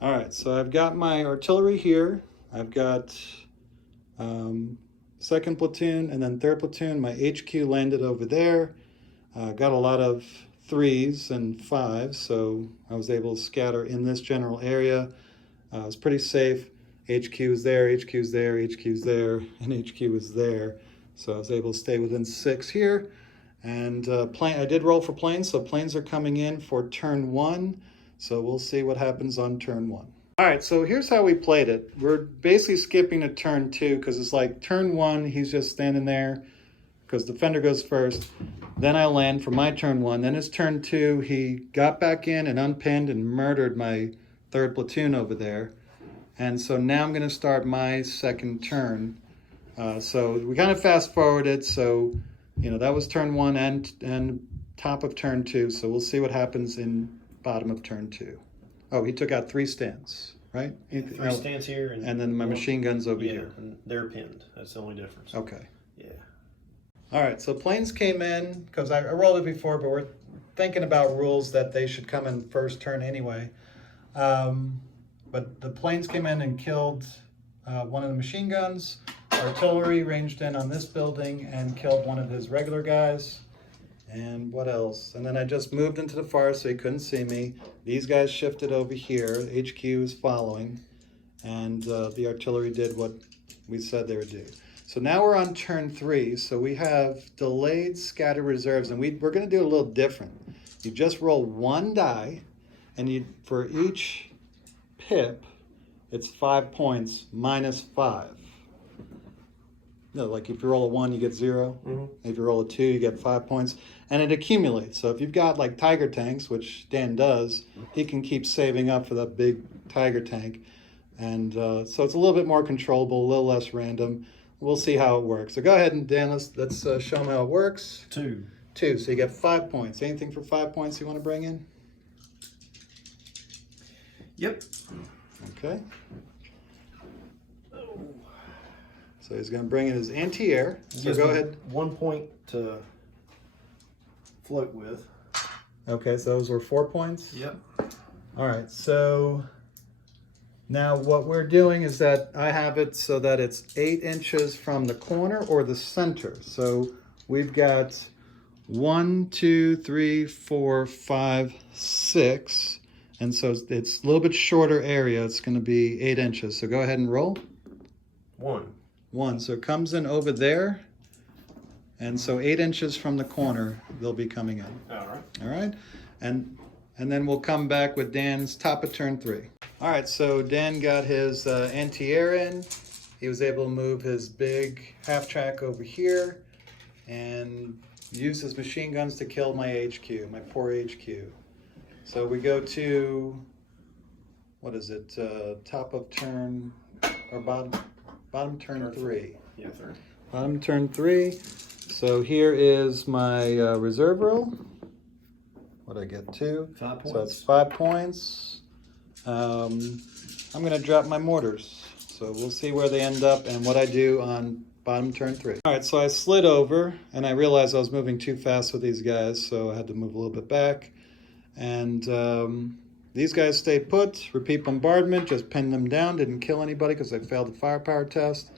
All right, so I've got my artillery here. I've got second platoon and then third platoon. My HQ landed over there. Got a lot of 3s and 5s, so I was able to scatter in this general area. It was pretty safe. HQ is there, HQ is there, HQ is there, and HQ is there. So I was able to stay within 6 here. And I did roll for planes, so planes are coming in for turn 1. So we'll see what happens on turn 1. All right, so here's how we played it. We're basically skipping to turn 2 because it's like turn 1, he's just standing there because defender goes first. Then I land for my turn 1. Then it's turn 2. He got back in and unpinned and murdered my third platoon over there. And so now I'm going to start my second turn. So we kind of fast forwarded. So, you know, that was turn 1 and top of turn 2. So we'll see what happens in bottom of turn 2. Oh, he took out 3 stands, right? 3 stands here. And then my machine gun's over here. And they're pinned. That's the only difference. Okay. Yeah. All right, so planes came in, because I rolled it before, but we're thinking about rules that they should come in first turn anyway. But the planes came in and killed one of the machine guns. Artillery ranged in on this building and killed one of his regular guys. And what else? And then I just moved into the forest so he couldn't see me. These guys shifted over here. HQ is following. And the artillery did what we said they would do. So now we're on turn 3. So we have delayed scatter reserves. And we're going to do a little different. You just roll 1 die. And for each pip, it's 5 points minus 5. No, like if you roll a 1, you get 0. Mm-hmm. If you roll a 2, you get 5 points. And it accumulates. So if you've got like tiger tanks, which Dan does, he can keep saving up for that big tiger tank. And so it's a little bit more controllable, a little less random. We'll see how it works. So go ahead and Dan, let's show them how it works. 2. 2, so you get 5 points. Anything for 5 points you want to bring in? Yep. Okay. So he's going to bring in his anti-air. So go ahead. 1 point to float with. Okay, so those were 4 points? Yep. All right, so now what we're doing is that I have it so that it's 8 inches from the corner or the center. So we've got 1, 2, 3, 4, 5, 6. And so it's a little bit shorter area. It's going to be 8 inches. So go ahead and roll. 1. 1. So it comes in over there. And so 8 inches from the corner, they'll be coming in. All right. All right. And then we'll come back with Dan's top of turn 3. All right. So Dan got his anti-air in. He was able to move his big half track over here and use his machine guns to kill my HQ, my poor HQ. So we go to, what is it, top of turn, or bottom turn 3. Yeah, 3. Bottom turn 3. So here is my reserve roll. What did I get, 2? 5 points. So that's 5 points. I'm going to drop my mortars. So we'll see where they end up and what I do on bottom turn 3. All right, so I slid over and I realized I was moving too fast with these guys, so I had to move a little bit back. And these guys stayed put, repeat bombardment, just pinned them down, didn't kill anybody because they failed the firepower test.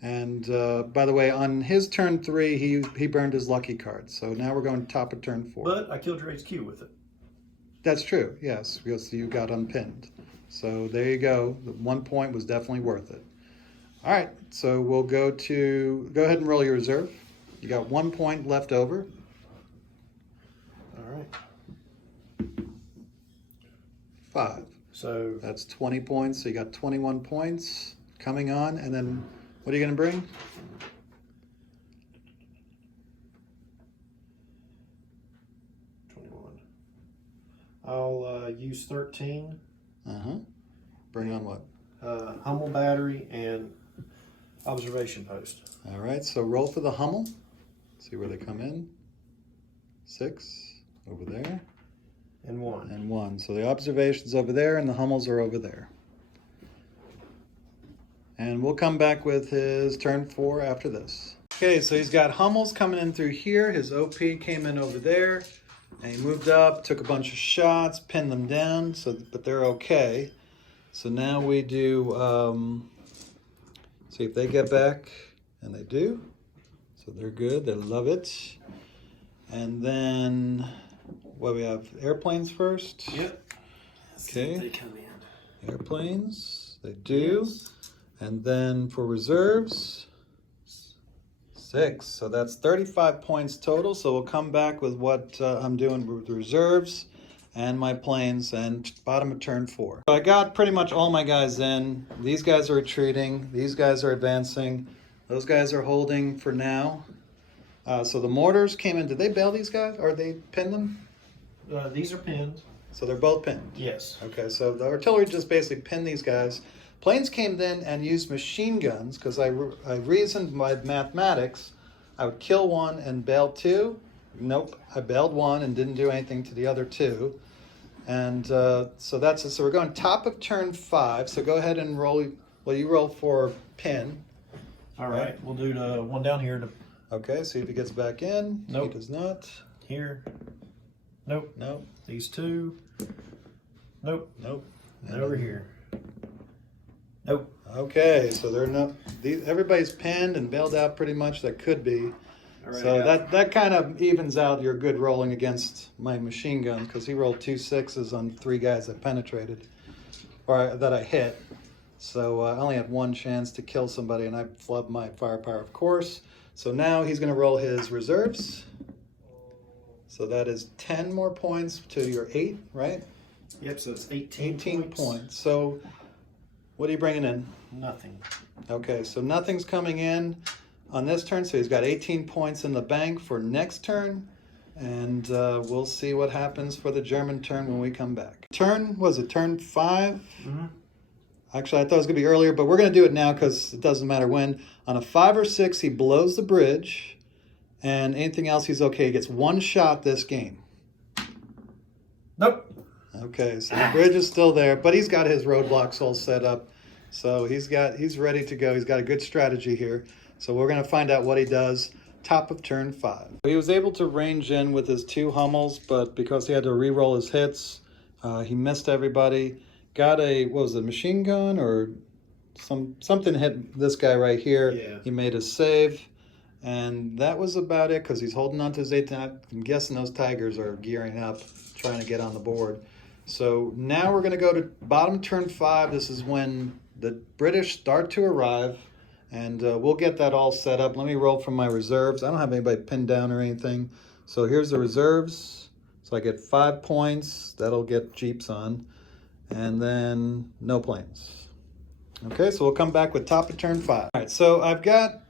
And by the way, on his turn 3, he burned his lucky card. So now we're going to top of turn 4. But I killed your HQ with it. That's true, yes, because you got unpinned. So there you go. The 1 point was definitely worth it. All right, so we'll go ahead and roll your reserve. You got 1 point left over. All right. 5. So That's 20 points. So you got 21 points coming on. And then what are you going to bring? I'll use 13. Bring on what? Hummel battery and observation post. All right, so roll for the Hummel. See where they come in. 6 over there. And 1. And 1. So the observation's over there and the Hummels are over there. And we'll come back with his turn 4 after this. Okay, so he's got Hummels coming in through here. His OP came in over there. And he moved up, took a bunch of shots, pinned them down, but they're okay. So now we do, see if they get back, and they do. So they're good, they love it. And then, what we have, airplanes first? Yep. Okay. They come in. Airplanes, they do. Yes. And then for reserves, 6. So that's 35 points total. So we'll come back with what I'm doing with the reserves and my planes and bottom of turn 4. So I got pretty much all my guys in. These guys are retreating. These guys are advancing. Those guys are holding for now. So the mortars came in. Did they bail these guys or they pin them? These are pinned. So they're both pinned. Yes. Okay, so the artillery just basically pinned these guys. Planes came in and used machine guns because I reasoned by mathematics I would kill one and bail 2. Nope, I bailed 1 and didn't do anything to the other 2. And so that's it. So we're going top of turn 5. So go ahead and roll. Well, you roll for pin. All right. We'll do the one down here to Okay, see if he gets back in. Nope. He does not. here. Nope. Nope. These 2. Nope. Nope. And over here. Nope. Okay, so they're not. Everybody's pinned and bailed out pretty much. That could be. Alright, So yeah. that kind of evens out your good rolling against my machine guns because he rolled 2 6s on 3 guys that penetrated or that I hit. So I only had 1 chance to kill somebody, and I flubbed my firepower, of course. So now he's going to roll his reserves. So that is 10 more points to your 8, right? Yep. So it's 18. 18 points. So what are you bringing in? Nothing. Okay, so nothing's coming in on this turn, so he's got 18 points in the bank for next turn, and we'll see what happens for the German turn when we come back. Turn, was it turn 5? Mm-hmm. Actually, I thought it was going to be earlier, but we're going to do it now because it doesn't matter when. On a 5 or 6, he blows the bridge, and anything else, he's okay. He gets 1 shot this game. Nope. Okay, so the bridge is still there, but he's got his roadblocks all set up. So he's ready to go. He's got a good strategy here. So we're going to find out what he does top of turn 5. He was able to range in with his 2 Hummels, but because he had to re-roll his hits, he missed everybody. Got a, what was it, machine gun or something hit this guy right here. Yeah. He made a save. And that was about it because he's holding on to his 8. I'm guessing those Tigers are gearing up, trying to get on the board. So now we're going to go to bottom turn 5. This is when the British start to arrive, and we'll get that all set up. Let me roll from my reserves. I don't have anybody pinned down or anything. So here's the reserves. So I get 5 points. That'll get Jeeps on. And then no planes. Okay, so we'll come back with top of turn 5. All right, so I've got,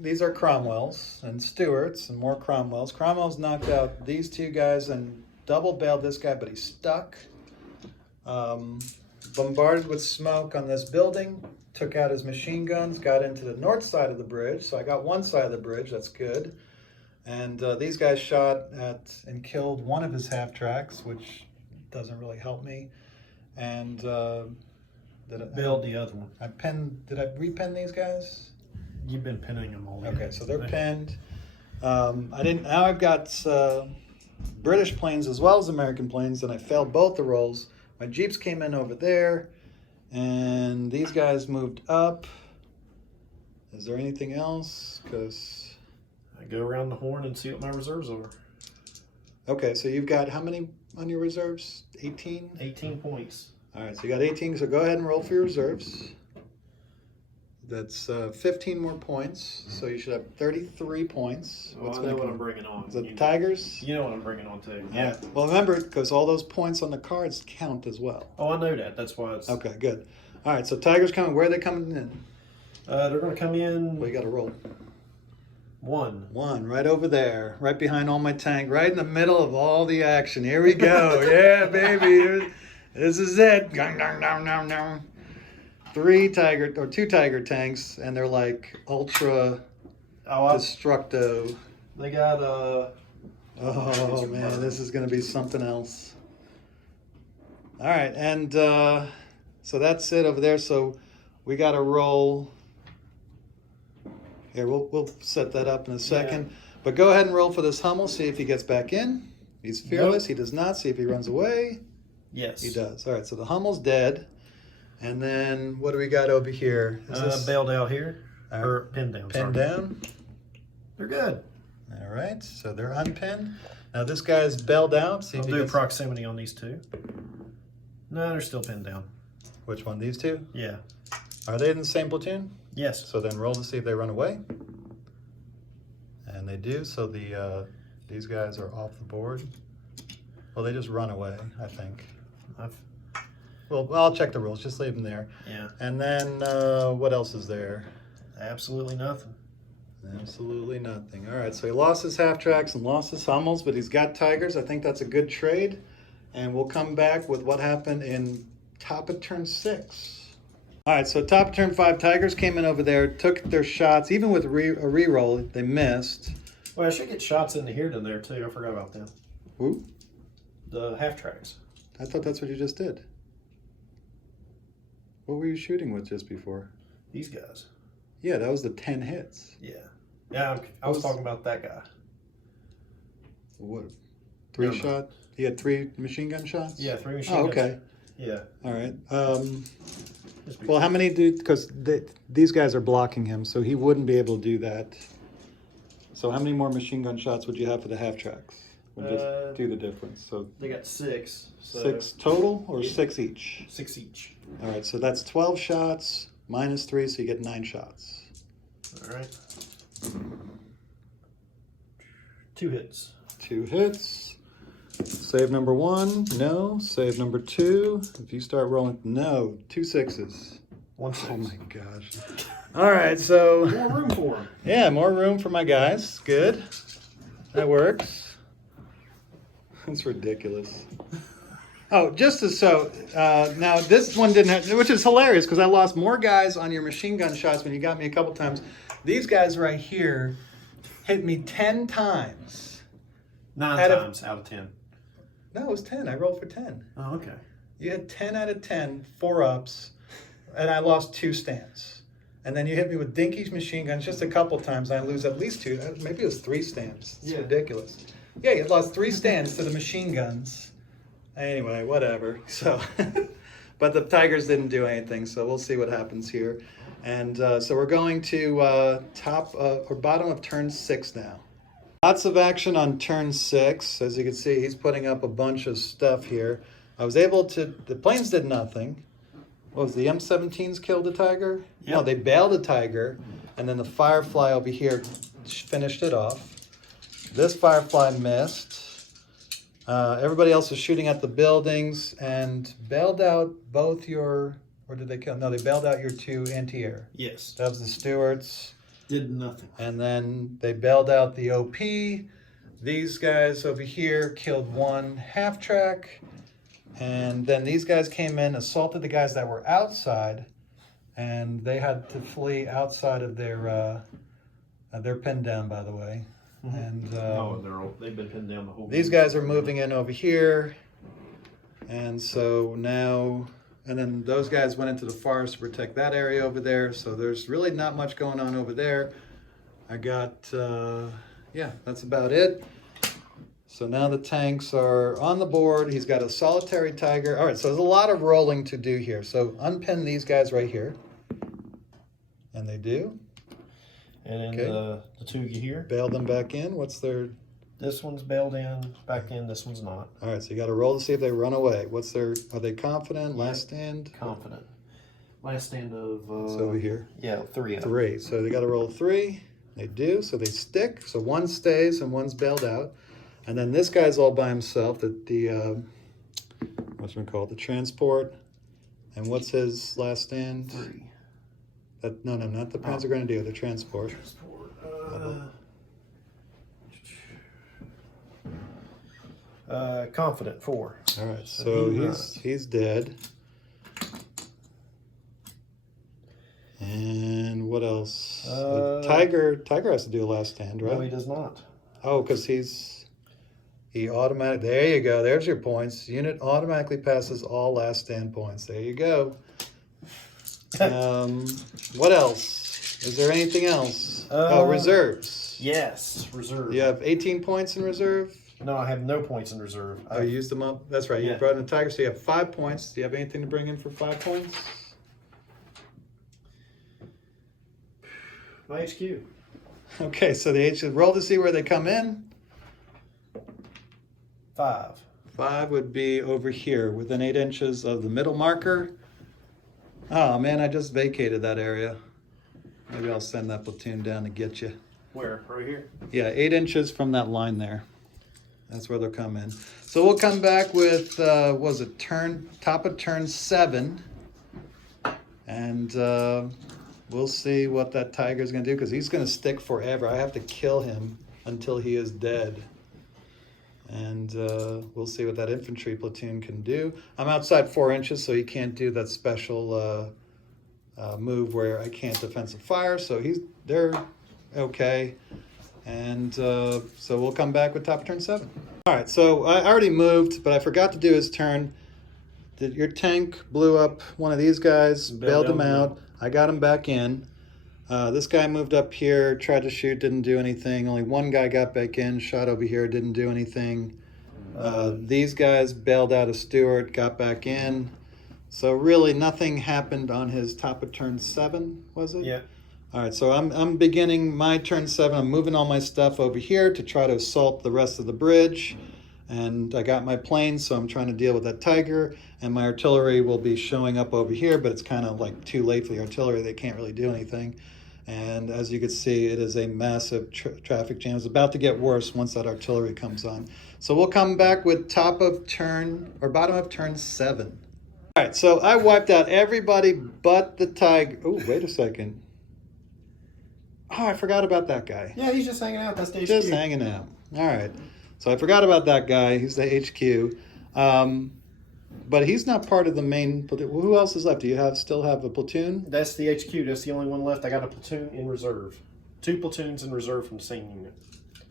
these are Cromwells and Stuarts and more Cromwells. Cromwell's knocked out these 2 guys and double bailed this guy, but he's stuck. Bombarded with smoke on this building, took out his machine guns, got into the north side of the bridge. So I got one side of the bridge, that's good. And these guys shot at and killed one of his half-tracks, which doesn't really help me. And Build the other one. did I repin these guys? You've been pinning them all. Okay, so they're pinned. Now I've got British planes as well as American planes, and I failed both the rolls. My Jeeps came in over there, and these guys moved up. Is there anything else? Because I go around the horn and see what my reserves are. okay, so you've got how many on your reserves? 18? 18 points. All right, so you got 18, so go ahead and roll for your reserves. That's 15 more points, so you should have 33 points. Well, I know what I'm bringing on. Is it the Tigers? You know what I'm bringing on too. Yeah. Right. Well, remember, because all those points on the cards count as well. Oh, I know that. That's why it's... Okay, good. All right, so Tigers coming. Where are they coming in? they're going to come in... Well, you got to roll. 1. 1, right over there, right behind all my tank, right in the middle of all the action. Here we go. Yeah, baby. This is it. 2 Tiger tanks, and they're like ultra destructo. They got oh man, this is gonna be something else. All right, and so that's it over there. So we got to roll. Here, we'll set that up in a second. Yeah. But go ahead and roll for this Hummel. See if he gets back in. He's fearless. Nope. He does not. See if he runs away. Yes. He does. All right, so the Hummel's dead. And then what do we got over here? Is this Bailed out here. All right. Or pinned down. pinned sorry. down? They're good. All right, so they're unpinned. Now this guy's bailed out. See I'll if he do gets... proximity on these two. No, they're still pinned down. Which one? These two? Yeah. Are they in the same platoon? Yes. So then roll to see if they run away. And they do. So these guys are off the board. Well, they just run away, I think. Well, I'll check the rules. Just leave them there. Yeah. And then what else is there? Absolutely nothing. Absolutely nothing. All right, so he lost his half tracks and lost his Hummels, but he's got Tigers. I think that's a good trade. And we'll come back with what happened in top of turn 6. All right, so top of turn 5, Tigers came in over there, took their shots. Even with a re-roll, they missed. Well, I should get shots into here than there too. I forgot about them. Who? The half tracks. I thought that's what you just did. What were you shooting with just before? These guys. Yeah, that was the 10 hits. Yeah. Yeah, I was talking about that guy. What? 3 Never mind. shot? He had 3 machine gun shots? Yeah, 3 machine Oh, guns. okay. Yeah. All right. Well, how many do, because these guys are blocking him, so he wouldn't be able to do that. So how many more machine gun shots would you have for the half tracks? We'll just do the difference. So They got 6. So 6 total or Yeah. 6 each? 6 each. All right, so that's 12 shots minus 3, so you get 9 shots. All right. 2 hits. 2 hits. Save number 1, no. Save number 2. If you start rolling, no. 2 6s. 1 6. Oh my gosh. All right, so More room for him. yeah, more room for my guys. Good. That works. That's ridiculous. Oh, just as so, now this one didn't have, which is hilarious because I lost more guys on your machine gun shots when you got me a couple times. These guys right here hit me 10 times. 9 Out of- times out of 10. No, it was 10. I rolled for 10. Oh, okay. You had 10 out of 10, 4-ups, and I lost 2 stands. And then you hit me with Dinky's machine guns just a couple times, and I lose at least 2. Maybe it was 3 stands. It's Yeah. ridiculous. Yeah, you lost 3 stands to the machine guns. Anyway, whatever. So, but the Tigers didn't do anything, so we'll see what happens here. And so we're going to top or bottom of turn 6 now. Lots of action on turn 6. As you can see, he's putting up a bunch of stuff here. I was able to, the planes did nothing. What was the M17s killed the Tiger? Yep. No, they bailed the Tiger, and then the Firefly over here finished it off. This Firefly missed. Everybody else was shooting at the buildings and bailed out both your, or did they kill? No, they bailed out your 2 anti-air. Yes. That was the Stewarts. Did nothing. And then they bailed out the OP. These guys over here killed 1 half track. And then these guys came in, assaulted the guys that were outside, and they had to flee outside of their, they're pinned down, by the way. And they've been pinned down the whole these guys are moving in over here. And so now, and then those guys went into the forest to protect that area over there. So there's really not much going on over there. I got, yeah, that's about it. So now the tanks are on the board. He's got a solitary Tiger. All right, so there's a lot of rolling to do here. So unpin these guys right here. And they do. And then Okay. the 2 here. Bail them back in. What's their... This one's bailed in, back in. This one's not. All right, so you got to roll to see if they run away. What's their... Are they confident? Last stand? Confident. Last stand of... It's over here. Yeah, 3 of them. 3. So they got to roll 3. They do. So they stick. So 1 stays and 1's bailed out. And then this guy's all by himself. The what's it called? The transport. And what's his last stand? 3. No, not the Panzer Grenadier. The transport. Confident 4. All right. So he's dead. And what else? Tiger has to do a last stand, right? No, he does not. Oh, because he automatic. There you go. There's your points. Unit automatically passes all last stand points. There you go. What else? Is there anything else? Reserves. Yes, reserve. You have 18 points in reserve. No, I have no points in reserve. Oh, you used them up. That's right. You Yeah. brought in a Tiger, so you have 5 points. Do you have anything to bring in for 5 points? My HQ. Okay, so the H roll to see where they come in. 5. 5 would be over here, within 8 inches of the middle marker. Oh man, I just vacated that area. Maybe I'll send that platoon down to get you. Where? Right here? Yeah, 8 inches from that line there. That's where they'll come in. So we'll come back with, was it top of turn 7. And we'll see what that tiger's gonna do, because he's gonna stick forever. I have to kill him until he is dead. And we'll see what that infantry platoon can do. I'm outside 4 inches, so he can't do that special move where I can't defensive fire. So they're okay. And so we'll come back with top of turn 7. All right, so I already moved, but I forgot to do his turn. Your tank blew up one of these guys, bailed him out. I got him back in. This guy moved up here, tried to shoot, didn't do anything. Only one guy got back in, shot over here, didn't do anything. These guys bailed out a Stewart, got back in. So really nothing happened on his top of turn 7, was it? Yeah. All right, so I'm beginning my turn 7. I'm moving all my stuff over here to try to assault the rest of the bridge. And I got my planes, so I'm trying to deal with that tiger. And my artillery will be showing up over here, but it's kind of like too late for the artillery. They can't really do anything. And as you can see, it is a massive traffic jam. It's about to get worse once that artillery comes on. So we'll come back with top of turn, or bottom of turn 7. All right, so I wiped out everybody but the tiger. Oh, wait a second. Oh, I forgot about that guy. Yeah, he's just hanging out. That's the HQ. Just hanging out. All right. So I forgot about that guy. He's the HQ. But he's not part of the main. Who else is left? Do you still have a platoon? That's the HQ. That's the only one left. I got a platoon in reserve. 2 platoons in reserve from the same unit.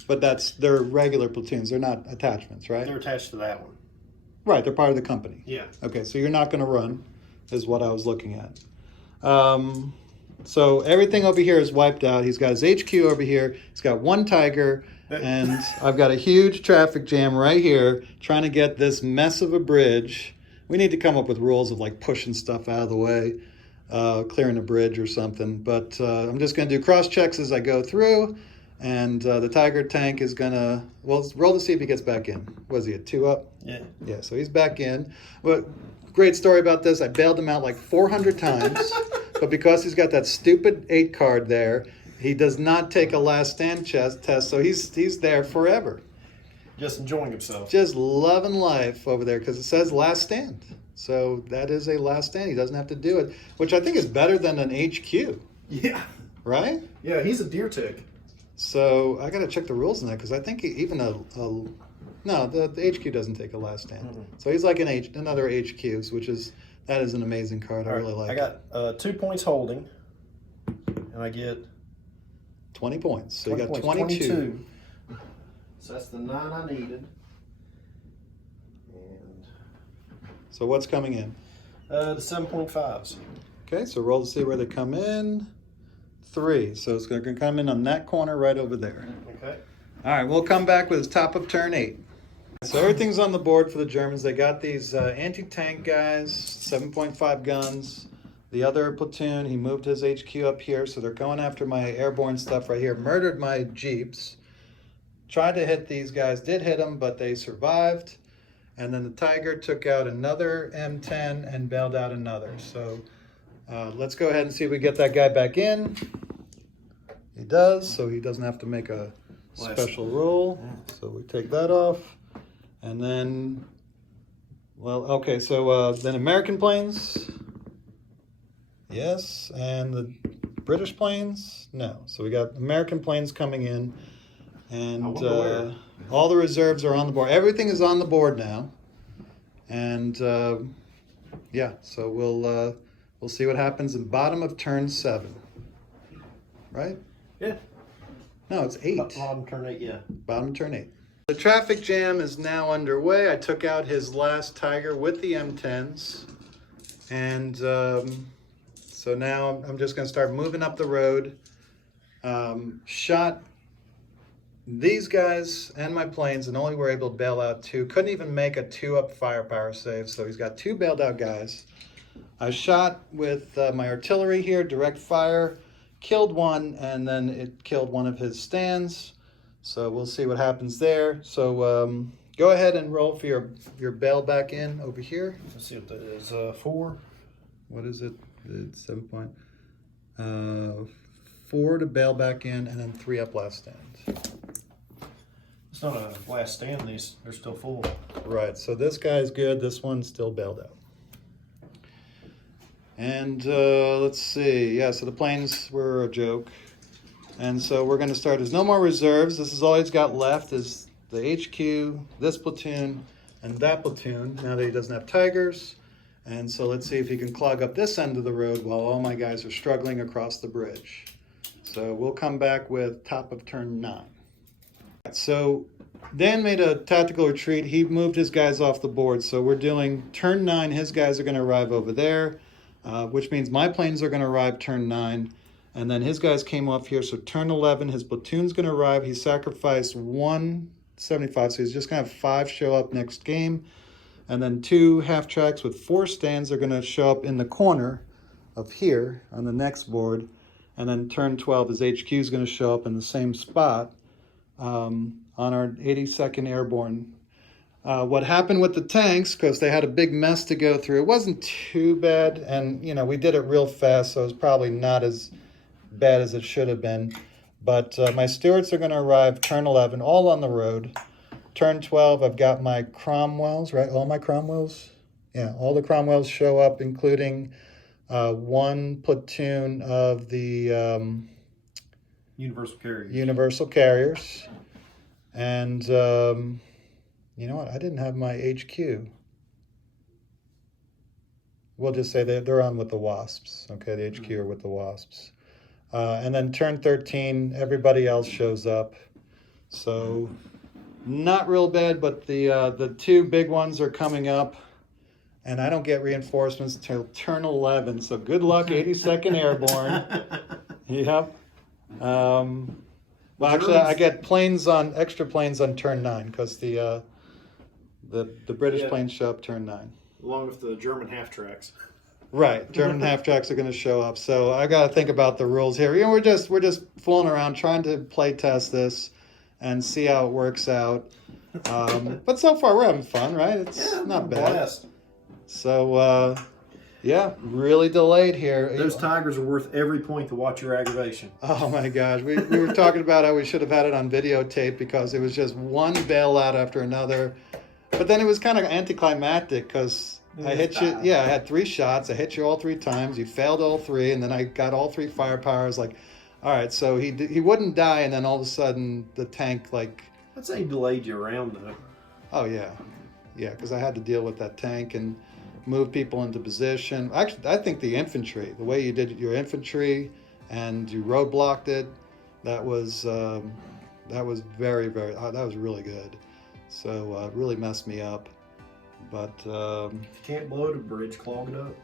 But they're regular platoons. They're not attachments, right? They're attached to that one. Right. They're part of the company. Yeah. Okay. So you're not going to run, is what I was looking at. So everything over here is wiped out. He's got his HQ over here. He's got 1 tiger. And I've got a huge traffic jam right here trying to get this mess of a bridge. We need to come up with rules of like pushing stuff out of the way, clearing a bridge or something. But I'm just going to do cross checks as I go through. And the tiger tank is going to, well, roll to see if he gets back in. Was he a 2 up? Yeah. Yeah, so he's back in. But great story about this. I bailed him out like 400 times. But because he's got that stupid 8 card there, he does not take a last stand test, so he's there forever. Just enjoying himself. Just loving life over there, because it says last stand. So that is a last stand. He doesn't have to do it, which I think is better than an HQ. Yeah. Right? Yeah, he's a deer tick. So I got to check the rules on that, because I think even no, the HQ doesn't take a last stand. Mm-hmm. So he's like another HQ, that is an amazing card. I really like it. I got 2 points holding, and I get 20 points. So 20 you got points, 22. So that's the 9 I needed. And so what's coming in? the 7.5s. Okay, so roll to see where they come in. 3. So it's going to come in on that corner right over there. Okay. All right, we'll come back with his top of turn 8. So everything's on the board for the Germans. They got these anti-tank guys, 7.5 guns. The other platoon, he moved his HQ up here, so they're going after my airborne stuff right here. Murdered my Jeeps. Tried to hit these guys, did hit them, but they survived. And then the Tiger took out another M10 and bailed out another. So let's go ahead and see if we get that guy back in. He does, so he doesn't have to make a special roll. So we take that off. And then, well, okay, so then American planes. Yes, and the British planes? No. So we got American planes coming in, and all the reserves are on the board. Everything is on the board now, and yeah. So we'll see what happens in bottom of turn 7. Right? Yeah. No, it's 8. Bottom turn 8. Yeah. Bottom turn 8. The traffic jam is now underway. I took out his last Tiger with the M10s, and so now I'm just going to start moving up the road. Shot these guys and my planes, and only were able to bail out 2. Couldn't even make a 2-up firepower save, so he's got 2 bailed out guys. I shot with my artillery here, direct fire. killed one, and then it killed one of his stands. So we'll see what happens there. So go ahead and roll for your bail back in over here. Let's see what that is. 4. What is it? It's 7 point. 4 to bail back in, and then 3 up last stand. It's not a last stand. They're still full. Right. So this guy's good. This one's still bailed out. And let's see. Yeah. So the planes were a joke. And so we're going to start. There's no more reserves. This is all he's got left is the HQ, this platoon, and that platoon. Now that he doesn't have Tigers. And so let's see if he can clog up this end of the road while all my guys are struggling across the bridge. So we'll come back with top of turn 9. So Dan made a tactical retreat. He moved his guys off the board. So we're doing turn 9. His guys are going to arrive over there, which means my planes are going to arrive turn 9. And then his guys came off here. So turn 11, his platoon's going to arrive. He sacrificed 175. So he's just going to have 5 show up next game. And then 2 half tracks with 4 stands are going to show up in the corner of here on the next board. And then turn 12, his HQ is going to show up in the same spot on our 82nd Airborne. What happened with the tanks, because they had a big mess to go through, it wasn't too bad. And, you know, we did it real fast, so it was probably not as bad as it should have been. But my Stewarts are going to arrive turn 11, all on the road. Turn 12, I've got my Cromwells, right? All my Cromwells? Yeah, all the Cromwells show up, including 1 platoon of the Universal Carriers. And you know what? I didn't have my HQ. We'll just say they're on with the Wasps. Okay, the HQ are with the Wasps. And then turn 13, everybody else shows up. So not real bad, but the 2 big ones are coming up. And I don't get reinforcements until turn 11. So good luck, 82nd Airborne. Yep. Well, actually, I get extra planes on turn 9 because the British planes show up turn 9. Along with the German half tracks. Right, German half tracks are going to show up. So I got to think about the rules here. You know, we're just fooling around trying to play test this and see how it works out. But so far we're having fun, right? It's not bad. Blessed. So yeah, really delayed here. Those Tigers are worth every point to watch your aggravation. Oh my gosh, we were talking about how we should have had it on videotape because it was just one bailout after another. But then it was kind of anticlimactic because I hit you. Yeah, I had 3 shots. I hit you all 3 times. You failed all 3, and then I got all 3 firepower. I was like, all right, so he wouldn't die, and then all of a sudden the tank like. I'd say he delayed you around though. Oh yeah, because I had to deal with that tank and move people into position. Actually, I think the infantry, the way you did your infantry, and you roadblocked it, that was very that was really good. So really messed me up. But if you can't blow the bridge, clog it up.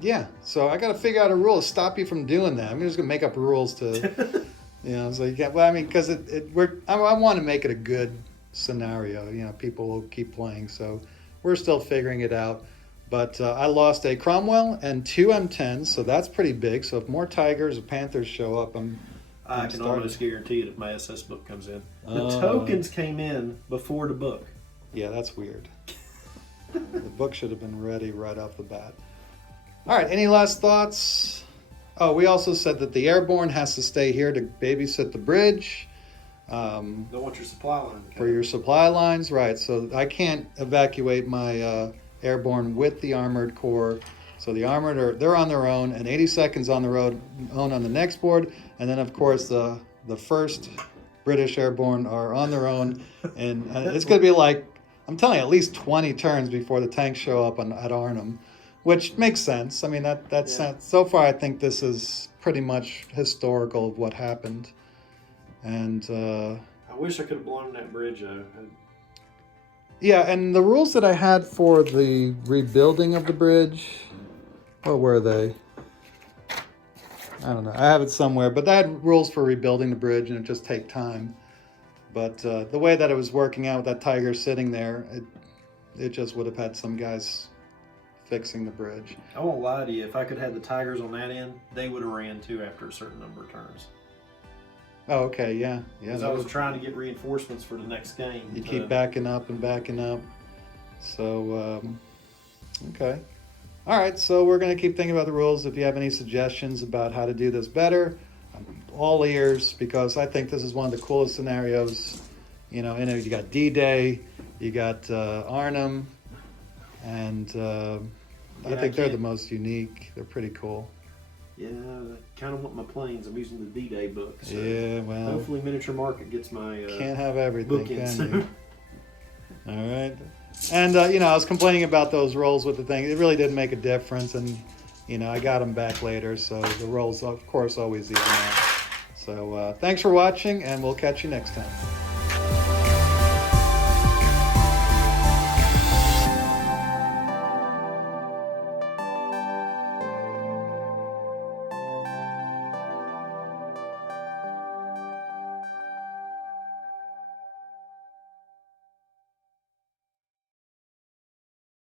Yeah, so I got to figure out a rule to stop you from doing that. I'm just gonna make up rules to, you know. So you can't. Well, I mean, because I want to make it a good scenario. You know, people will keep playing. So we're still figuring it out. But I lost a Cromwell and 2 M10s, so that's pretty big. So if more Tigers or Panthers show up, I can almost guarantee it if my SS book comes in. The tokens came in before the book. Yeah, that's weird. The book should have been ready right off the bat. All right, any last thoughts? Oh, we also said that the Airborne has to stay here to babysit the bridge. Don't want your supply line. For your supply lines, right. So I can't evacuate my Airborne with the Armored Corps. So the Armored they're on their own, and 82nd's on the own on the next board. And then, of course, the 1st British Airborne are on their own. And it's going to be like, I'm telling you, at least 20 turns before the tanks show up at Arnhem, which makes sense. I mean, that's so far I think this is pretty much historical of what happened. And I wish I could have blown that bridge though. Yeah, and the rules that I had for the rebuilding of the bridge, what were they? I don't know. I have it somewhere, but I had rules for rebuilding the bridge, and it just take time. But the way that it was working out with that Tiger sitting there, it just would have had some guys fixing the bridge. I won't lie to you. If I could have the Tigers on that end, they would have ran too after a certain number of turns. Oh, okay, yeah. Because I was trying to get reinforcements for the next game. You keep backing up and backing up. So, okay. All right, so we're going to keep thinking about the rules. If you have any suggestions about how to do this better, I'm all ears, because I think this is one of the coolest scenarios. You know, you got D-Day, you got Arnhem, and I think they're the most unique. They're pretty cool. Yeah, I kind of want my planes. I'm using the D-Day book. So yeah, well. Hopefully Miniature Market gets my can't have everything, bookends. can you? All right. And, you know, I was complaining about those rolls with the thing. It really didn't make a difference. And, you know, I got them back later. So the rolls, of course, always even out. So thanks for watching, and we'll catch you next time.